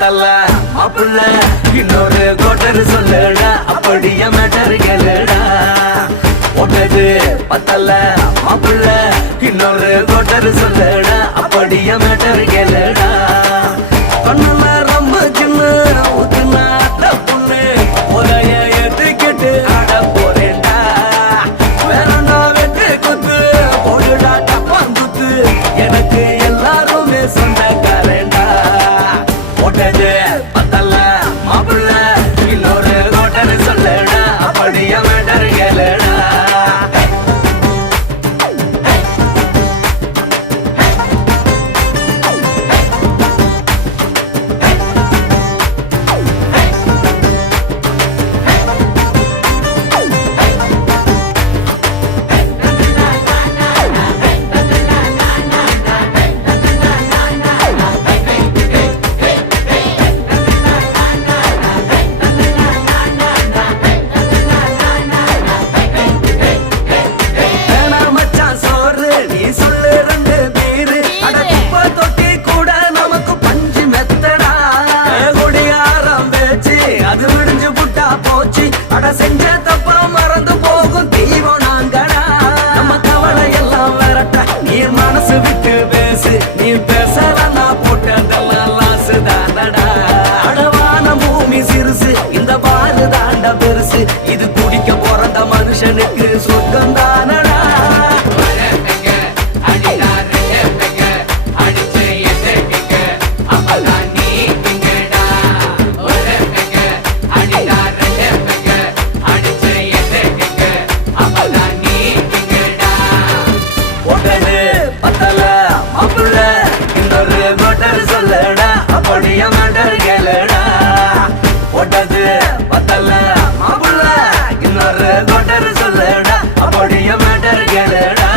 பத்தல மாப்புள்ள இன்னொரு கோட்டர் சொல்லுடா அப்படிய மேட்டர் கேளுடா ஒட்டது பத்தல மாப்புள்ள இன்னொரு கோட்டர் சொல்லுடா அப்படிய மேட்டர் கேளுடா கண்ணுல ரொம்ப சின்ன ஊத்துனா தப்புன்னு ஒரைய ஏத்துக்கிட்டு ஆட போறேன்டா வேறண்டா வெட்டு குத்து போடுடா டப்பாங்குத்து எனக்கு எல்லாருமே சொந்தக்காரன்டா ஒட்டது பத்தல மாப்புள்ள இன்னொரு கோட்டர் சொல்லுடா அப்படிய மேட்டர் கேளுடா செஞ்ச தப்பா மறந்து போகும் தெய்வம் நாங்கடா நம்ம கவலை எல்லாம் விரட்ட நீ மனசு விட்டு பேசு நீ பேசலன்னா போட்டதெல்லாம் லாசு தானடா அடவான பூமி சிறுசு இந்த பாலு தாண்ட பெருசு இது குடிக்க பிறந்த மனுஷனுக்கு சொர்க்கம் தானடா அப்படிய மேட்டர் கேளுடா ஒட்டது பத்தல மாப்புள்ள இன்னொரு கோட்டர் சொல்லுடா அப்படிய மேட்டர் கேளுடா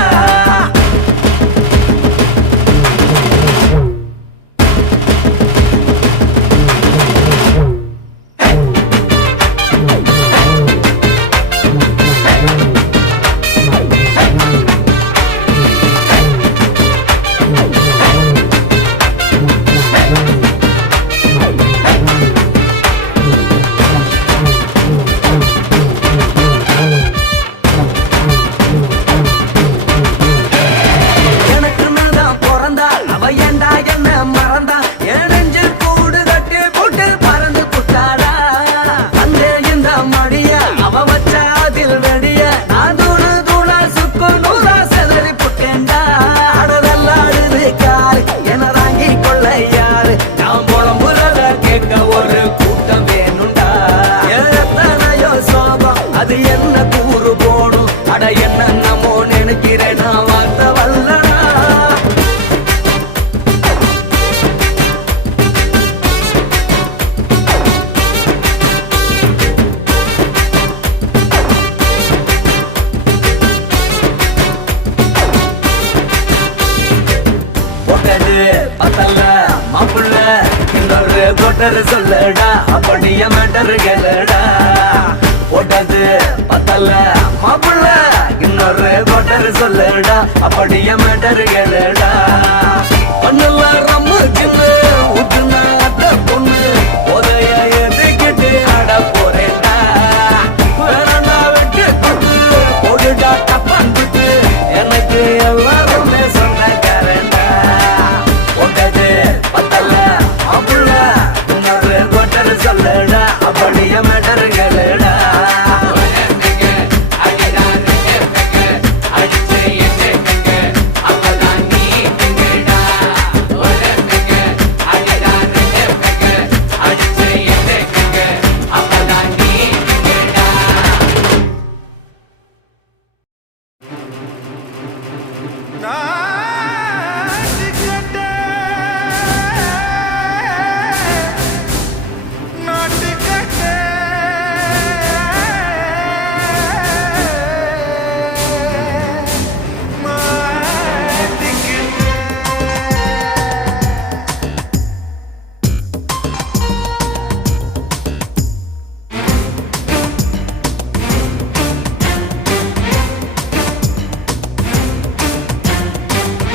அது என்ன கூறு போடும் அட என்ன நம்மோ நினைக்கிறேன் நான் வார்த்தை வல்லடா ஒட்டது பத்தல மாப்புள்ள இன்னொரு கோட்டர் சொல்லுடா அப்படிய மேட்டர் கேளுடா ஒட்டது பத்தல மாப்புள்ள இன்னொரு கோட்டர் சொல்லுடா அப்படிய மேட்டர் கேளுடா ஒண்ணுல ரொம்ப சின்ன ஊத்துனா பொண்ணு உதய எதுக்கிட்டு ஆட போறேன்டா வேறண்டா வெட்டு குத்து போடுடா டப்பாங்குத்து எனக்கு எல்லாருமே சொந்தக்காரன்டா ஒட்டது பத்தல மாப்புள்ள இன்னொரு கோட்டர் சொல்லுடா அப்படிய மேட்டர் கேளுடா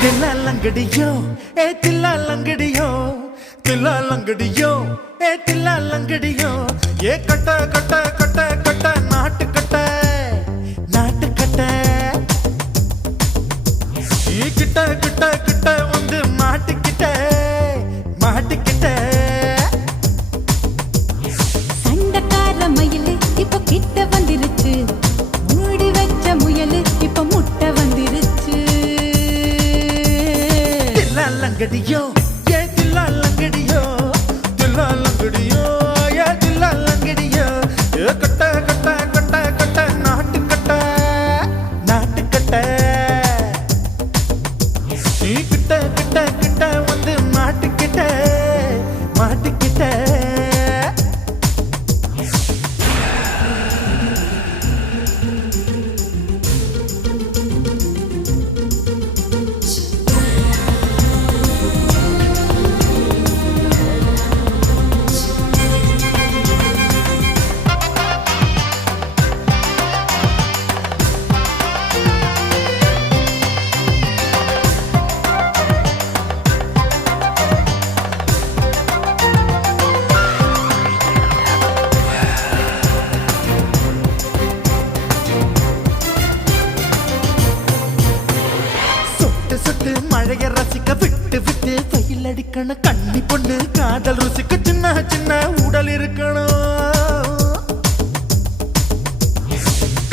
தில்லா லங்கடியோ ஏ தில்லா லங்கடியோ தில்லாலங்கடியோ ஏ தில்லாலங்கடியோ ஏ கட்ட கட்ட கட்ட கட்ட நாட்டு கட்ட நாட்டு கட்ட ஈ கிட்ட கிட்ட கிட்ட வந்து மாட்டிக்கிட்ட மாட்டிக்கிட்ட சண்டக்கார மயிலு இப்ப கிட்ட வந்துருச்சு மூடி வச்ச முயலு இப்ப முட்டை வந்துருச்சு தில்லாலங்கடியோ ஏ தில்லாலங்கடியோ தில்லாலங்கடியோ ஏ தில்லாலங்கடியோ ஏ கட்ட கட்ட கட்ட கட்ட நாட்டு கட்ட நாட்டு கட்ட நீ கிட்ட கிட்ட கிட்ட வந்து மாட்டிக்கிட்ட மாட்டிக்கிட்ட சொட்டு சொட்டு மழைய ரசிக்க விட்டு விட்டு வெயில் அடிக்கணும் கண்ணி பொண்ணு காதல் ருசிக்க சின்ன சின்ன உடல் இருக்கணும்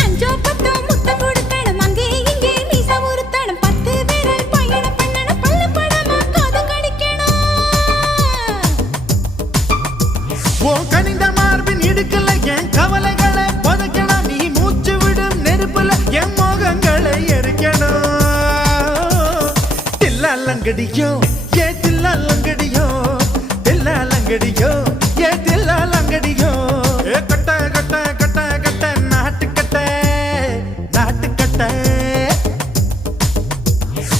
அஞ்சோ பத்தோ முத்தம் கொடுக்கணும் அங்கே இங்கே மீச உறுத்தணும் 10 விரல் பயணம் பண்ணணும் பல்ல படமா காது கடிக்கணும் ஓ கனிந்த மார்பின் இடுக்கல என் கவலைகளை புதைக்கணும் நீ மூச்சு விடும் நெருப்புல என் மோகங்களை எரிக்கணும் தில்லாலங்கடியோ ஏ தில்லாலங்கடியோ தில்லாலங்கடியோ ஏ தில்லாலங்கடியோ ஏ கட்ட கட்ட கட்ட கட்ட நாட்டு கட்ட நாட்டு கட்ட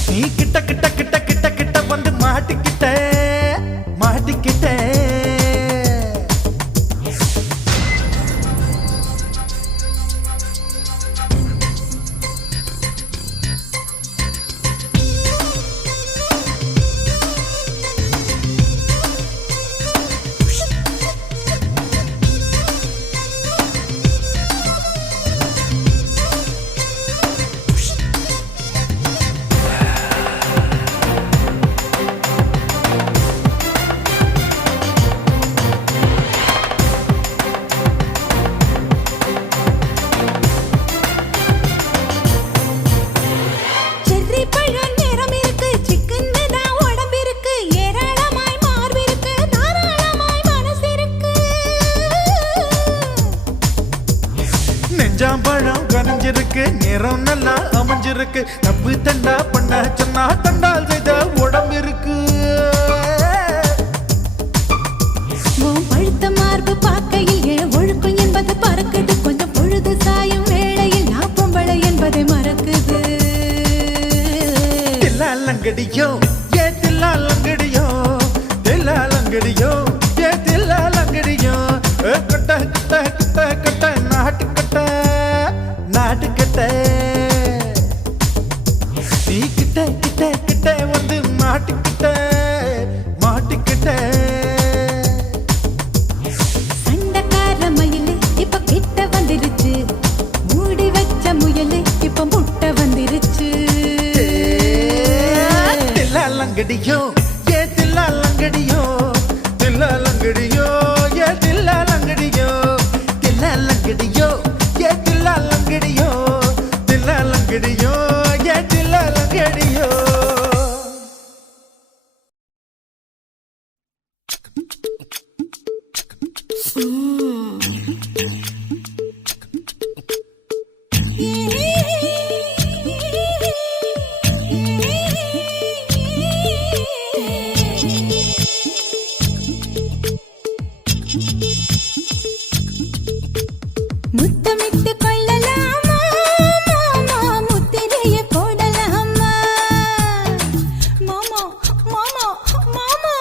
நீ கிட்ட கிட்ட கிட்ட கிட்ட கிட்ட வந்து மாட்டிக்கிட்ட மாட்டிக்கிட்ட செர்ரி பழம் நிறம் இருக்கு சிக்கன்னு தான் உடம்பு இருக்கு ஏராளமாய் மார்பு இருக்கு தாராளமாய் மனசு இருக்கு நெஞ்சாம்பழம் கனிஞ்சிருக்கு நிறம் நல்லா அமைஞ்சிருக்கு தப்பு தண்டா பண்ண சொன்னா தண்டால் செய்த உடம்பு இருக்கு உன் பழுத்த மார்பு பார்க்கையில் என் ஒழுக்கம் என்பது பறக்குது கொஞ்சம் பொழுது சாயும் வேளையில் நான் பொம்பளை என்பதை மறக்குது தில்லாலங்கடியோ ஏ தில்லாலங்கடியோ தில்லாலங்கடியோ ஏ தில்லாலங்கடியோ ஏ கட்ட கட்ட கட்ட கட்ட நாட்டு கட்ட நாட்டு கட்ட நீ கிட்ட கிட்ட கிட்ட வந்து மாட்டிக்கிட்ட மாட்டிக்கிட்ட சண்டக்கார மயிலு இப்ப கிட்ட வந்துருச்சு மூடி வச்ச முயலு இப்ப முட்டை வந்துருச்சு தில்லாலங்கடியோ ஏ தில்லாலங்கடியோ தில்லாலங்கடியோ ஏ தில்லாலங்கடியோ தில்லாலங்கடியோ ஏ தில்லாலங்கடியோ தில்லாலங்கடியோ ஏ தில்லாலங்கடியோ முத்தமிட்டு கொள்ளலாமா மாமா முத்திரைய போடலாமா மாமா மாமா மாமா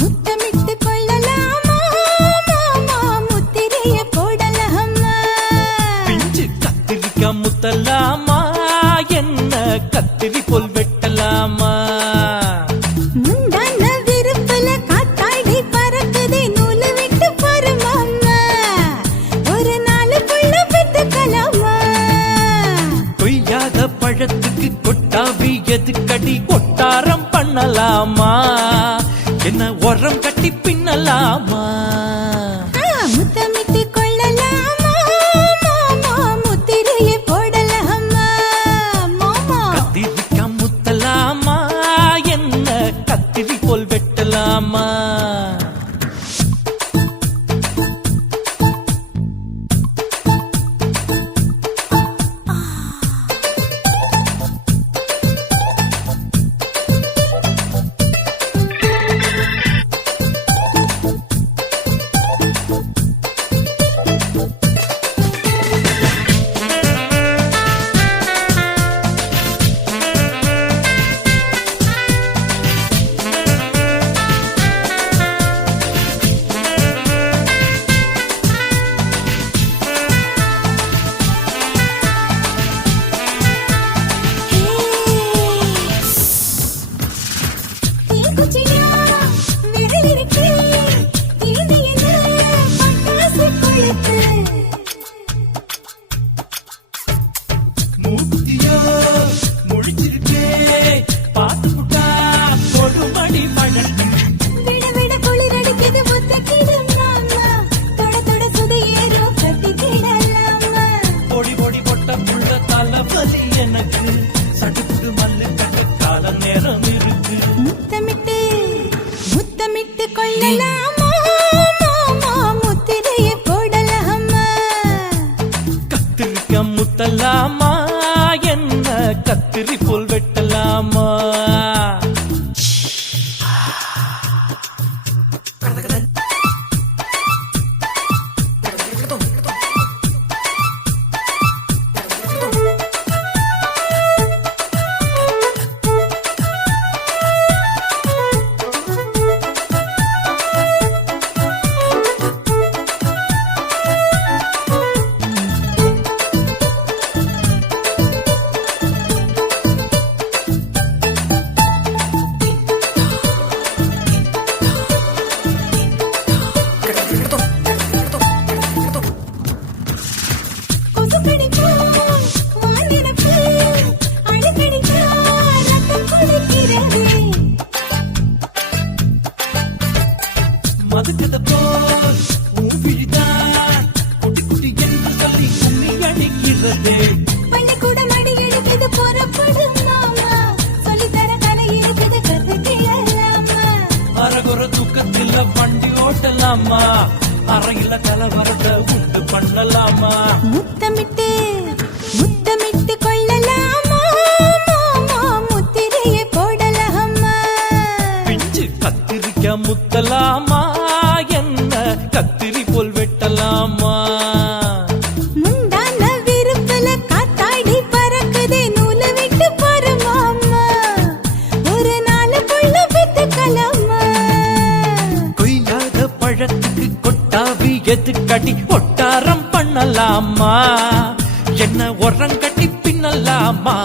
முத்தமிட்டு கொள்ளலாமா மாமா முத்திரைய போடலாமா பிஞ்சு கத்திரிக்காய் முத்தலாமா என்ன கத்திரி போல் வெட்டலாமா முந்தான விருப்பல காத்து தீக்குச்சியா விரலிருக்கு தீதியில பட்டாசு கொளுத்து மூத்தியோ முடிச்சிருக்கே பார்த்து புட்டா கொடுமடி பழட்டு விட விட குளிர் அடிக்குது முத்தக்கிடும் மாமா தொட தொட சுதையேறும் கட்டிக்கிடலாமா பொடி பொடி பொட்ட புள்ள தலைவலி எனக்கு சடுக்குடு மல்லு கட்டு கால நேரம் இருக்கு முத்தமிட்டு முத்தமிட்டு கொள்ளலாமா மாமா முத்திரையை போடலாமா கத்திரிக்க முத்தலாமா என்ன கத்திரி போல் வெட்டலாமா கொசு கடிச்சா வானிரப்பு அழுக்கடிச்சா ரத்தம் குளிக்கிறது மதுக்கத போல் ஊவிழிதான் குட்டி குட்டி என்று சொல்லி கும்மி அடிக்கிறது பள்ளிக்கூடம் அடி எடுக்குது புறப்படும் மாமா சொல்லித்தர கலை இருக்குது கத்துக்கிடலாமா அரகுற தூக்கத்தில் வண்டி ஓட்டலாமா அறையில கலவரத்தை உண்டு பண்ணலாமா முத்தமிட்டு முத்தமிட்டு கொள்ளலாமா மாமா முத்திரையை போடலாமா பிஞ்சு கத்திரிக்க முத்தலாமா என்ன கத்திரி போல் வெட்டலாமா முந்தான விருப்பல காத்தாடி பறக்குதே நூல விட்டு பாரு மாமா ஒரு நாள் புள்ள பெத்துக்கலாமா கொய்யாத பழத்துக்கு கொட்டாவி எதுக்கடி ஒட்டாரம் பண்ணலாமா என்ன உரங்கட்டி பின்னலாமா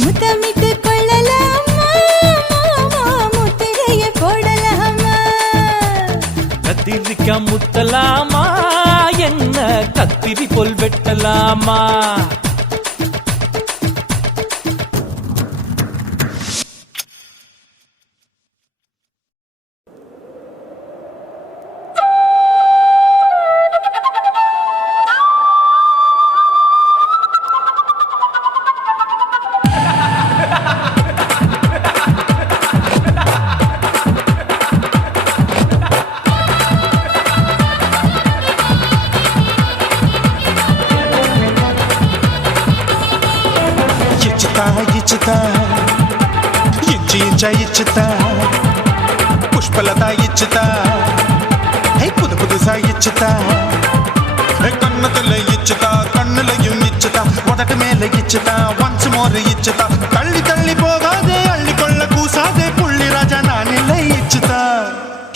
முத்தமிட்டு கொள்ளலாமா மாமா முத்திரையை போடலாமா கத்திரிக்க முத்தலாமா என்ன கத்திரி போல் வெட்டலாமா ఇచ్చుతా ఇచ్చుతా పుష్పలత ఇచ్చుతా புது புதுசா இச்சுதா கண்ணத்துல இச்சுதா கண்ணுலையும் இச்சுதா உதட்டு மேல இச்சுதா ஒன்ஸ் மோர் இச்சுதா தள்ளி தள்ளி போகாதே அள்ளி கொள்ள கூசாதே புள்ளி ராஜா நான் இல்லை இச்சுதா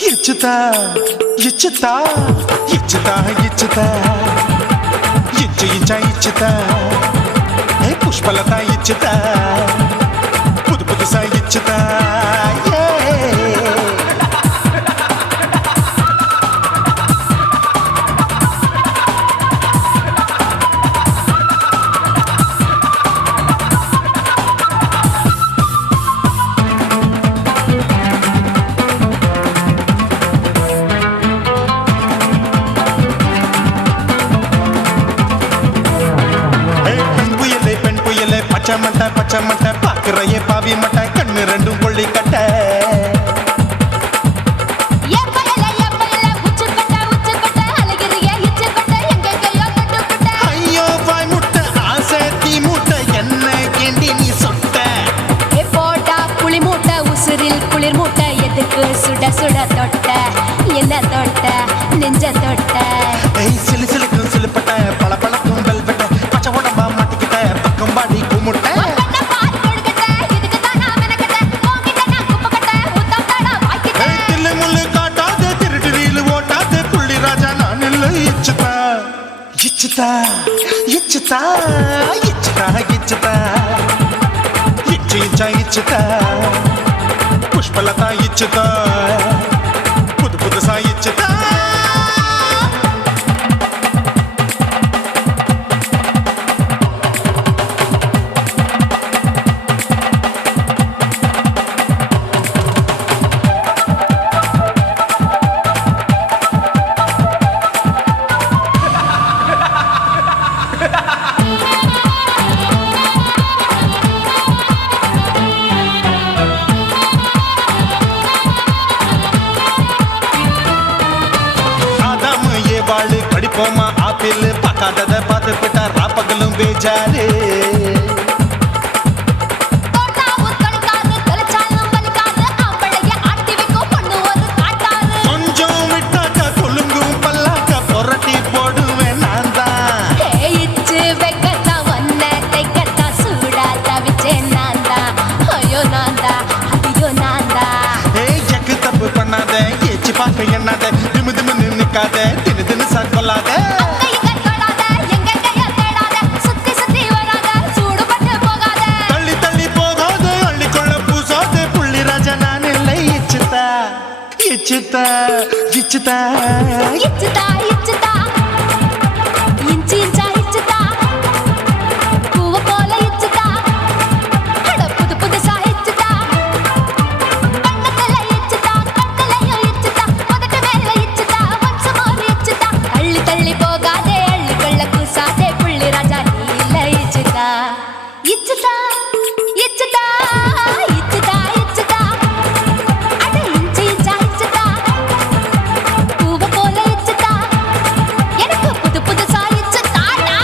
இச்சுதா இச்சுதா இச்சுதா இச்சுதா இச்சுதா புஷ்பலதா இச்சுதா புது புதுசா இச்சுதா பச்சை மட்டை பாக்குறையே பாவி மட்டை கண்ணு ரெண்டும் கொள்ளி கட்ட ஐயோ வாய் முட்டை ஆசை தீ மூட்டை என்ன கேண்டி நீ சொட்ட போட்டா புளி மூட்டை உசுரில் குளிர் மூட்டை எதுக்கு சுட சுட தொட்ட என்ன தொட்ட நெஞ்ச தொட்ட ஏய் சிலு சிலுக்கும் சிலுப்பட்ட பல பழக்கும் வெல்வெட்ட பச்சை உடம்பா மாட்டிக்கிட்ட பக்கம் பாடி குமுட்ட கண்ண பால் கொடுக்கட்ட இதுக்கு தான் நான் மெனக்கட்ட உன்கிட்ட நான் குப்பக்கட்ட உத்தம் தாடா வாய்க்கிட்ட ஏய் தில்லு முள்ளு காட்டாத திருட்டு ரீலு ஓட்டாத புள்ளி ராஜா நான் இல்லை இச்சுதா இச்சுதா இச்சுதா இச்சுதா இச்சுதா இச்சு இச்சா இச்சுதா புஷ்பலதா இச்சுதா புது புதுசா இச்சுதா படிப்போமா ஆப்பிள் பார்க்காதத பார்த்து விட்டா ராப்பகலும் பேஜாரு தோட்டா உத்தளிக்காது தொலைச்சாலும் வலிக்காது ஆம்பளைய ஆட்டி வைக்கும் பொண்ணு ஒரு காட்டாரு கொஞ்சம் விட்டாக்க கொலுங்கும் பல்லாக்க புரட்டி போடுவேன் நான் தான் இச்சு வைக்கத்தா ஒன்ன தைக்கத்தா சூடா தவிச்சேன் நான் தான் ஐயோ நான் தான் ஐயோ நான் தான் ஏய் ஜக்கு தப்பு பண்ணாத ஏச்சு பார்க்க எண்ணாத திமு திமுன்னு நிக்காத தினு தினு சாக்கொள்ளாத தள்ளி தள்ளி போகாத அள்ளிக்கொள்ள பூசாத புள்ளி ராஜா நான் இல்லை இச்சுதா இச்சுதா இச்சுதா இச்சுதா இச்சுதா இஞ்சி இஞ்சா இச்சுதா பூவ போல இச்சுதா அட புது புதுசா இச்சுதா கண்ணத்துல இச்சுதா கட்டலையும் இச்சுதா முதட்டு மேல இச்சுதா வம்சமோர் இச்சுதா தள்ளி தள்ளி போகாதே அள்ளி கொள்ள கூசாதே புள்ளி ராஜா நீ இல்ல இச்சுதா இச்சுதா இச்சுதா இச்சுதா இச்சுதா அட இஞ்சி இஞ்சா இச்சுதா பூவ போல இச்சுதா எனக்கு புது புதுசா இச்சுதாடா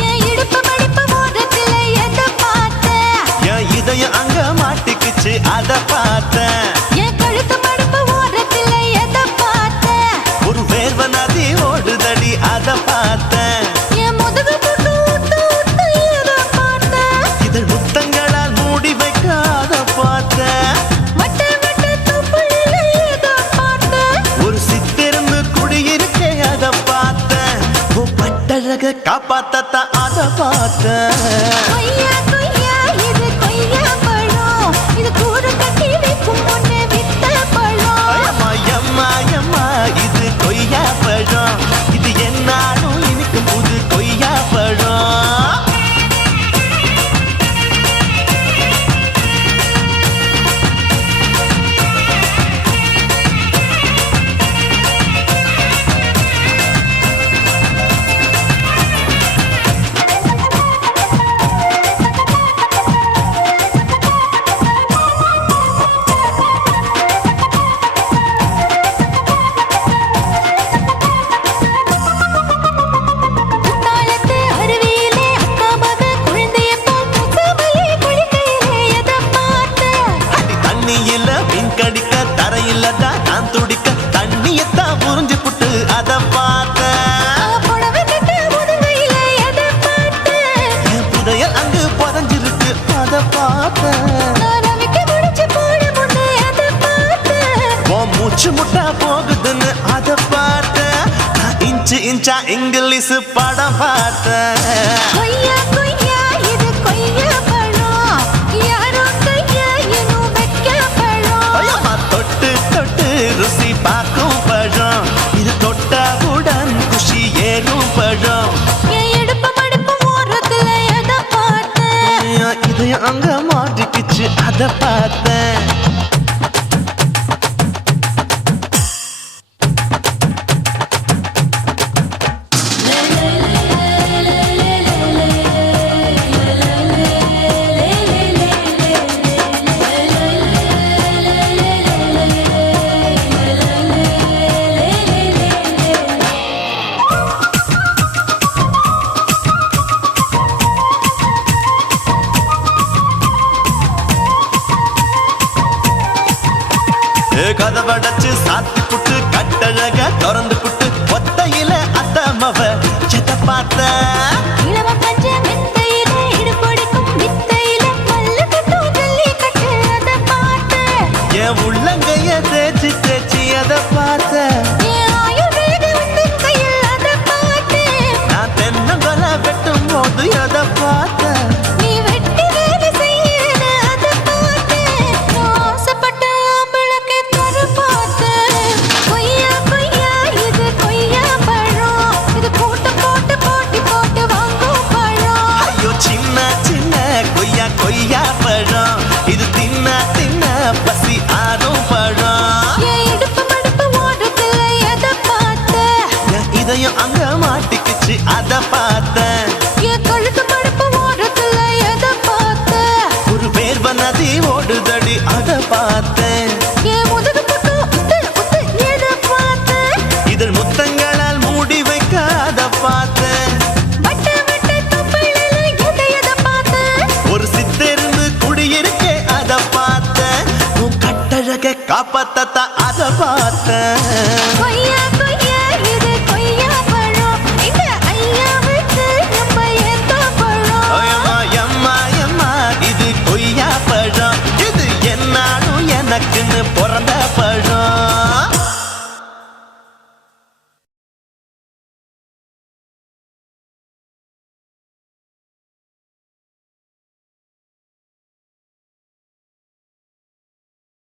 என் இடுப்பு மடிப்பு ஓரத்துல எதை பார்த்தேன் என் இதயம் அங்க மாட்டிக்குச்சு அத பார்த்தேன் என் கழுத்து மடிப்பு ஓரத்துல எதை பார்த்தேன் ஒரு வேர்வ நதி ஓடுதடி அத பார்த்தேன் என் முதுகு புட்டு ஊத்து ஊத்து எதை பார்த்தேன் இதழ் முத்தங்களால் மூடி வைக்க அத பார்த்தேன் வட்ட வட்ட தொப்புளில எதை பார்த்தேன் ஒரு சித்திரந்து குடியிருக்கே அத பார்த்தேன் ஓ பட்டழக காப்பாத்தத்த அத பார்த்தேன் கொய்யா கொய்யா இது கொய்யா பழம் இது கூறு கட்டி வைக்கும் முன்னே வித்த பழம் அம்மா எம்மா எம்மா இது கொய்யா பழம் இது என்னாலும் இனிக்கும் புது கொய்யா பழம் குத்தாலத்து அருவியிலே அக்கா மக குழந்தைய போல் முகமையே குளிக்கையிலே எதை பார்த்தேன் அடி தண்ணியில மீன் கடிக்க தரையில தான் நான் துடிக்க தண்ணியத்தான் புரிஞ்சு புட்டு அத பார்த்தேன் புடவை கட்ட முதுகையில எதை பார்த்தேன் என் புதையல் அங்கு புதஞ்சிருக்கு அத பார்த்தேன் நான் ரவிக்கு முடிச்சு போட முன்னே எதை பார்த்தேன் உன் மூச்சு முட்டா போகுதுன்னு அத பார்த்தேன் நான் இன்ச்சு இன்ச்சா இங்கிலீஷ் படம் பார்த்தேன் கொய்யா கொய்யா இது கொய்யா பழம் யாரோ கையா இன்னும் வைக்க பழம் ஐயம்மா தொட்டு தொட்டு ருசி பார்க்கும் பழம் இது தொட்டவுடன் குஷி ஏறும் பழம் என் இடுப்பு மடிப்பு ஓரத்துல எதை பார்த்தேன் என் இதயம் அங்க மாட்டிக்கிச்சு அத பார்த்தேன் la la la la la la la la la கதவடைச்சு சாத்தி புட்டு கட்டழக திறந்து புட்டு ஒத்தையில அத்தமவ செத்த பார்த்த இளவ பஞ்ச மெத்தையில இடுபொடிக்கும் வித்தையில மல்லு கட்டும் ஜல்லிக்கட்டு அதை பார்த்தேன். என் உள்ளங்கைய தேய்ச்சி தேய்ச்சி அதை பார்த்த என் ஆயுர்வேத உந்தன் கையில் அதை பார்த்தேன். நான் தென்னங்கொலை வெட்டும் போது அதை பார்த்த நீ வெட்டி வேலை செய்யற அதை பார்த்தேன். நான் ஆசைப்பட்ட ஆம்பளுக்கு தர பார்த்தேன். கொய்யா கொய்யா இது கொய்யா பழம். இது போட்டு போட்டு போட்டி போட்டு வாங்கும் பழம். ஐயோ சின்ன சின்ன கொய்யா கொய்யா பழம் இது தின்ன தின்ன பசி ஆறும் பழம் என் இடுப்பு மடுப்பு ஓடுறதுல எதை பார்த்தேன். என் இதயம் அங்க மாட்டிக்கிச்சு அதை பார்த்தேன் என் கழுத்து மடுப்பு ஓடுறதுல எதை பார்த்தேன். ஒரு வேர்வ நதி ஓடுதடி அதை பார்த்தேன் என் முதுகு பக்கம் உத்து உத்து எதை பார்த்தேன். இதழ் முத்தங்களால் மூடி வைக்க அதை பார்த்தேன் வட்ட வட்ட தொப்பையில எதை பார்த்தேன். ஒரு சித்தெருந்து குடியிருக்கே அதை பார்த்தேன் உன் கட்டழக காப்பாத்தத்தான் அதை பார்த்தேன் கொய்யா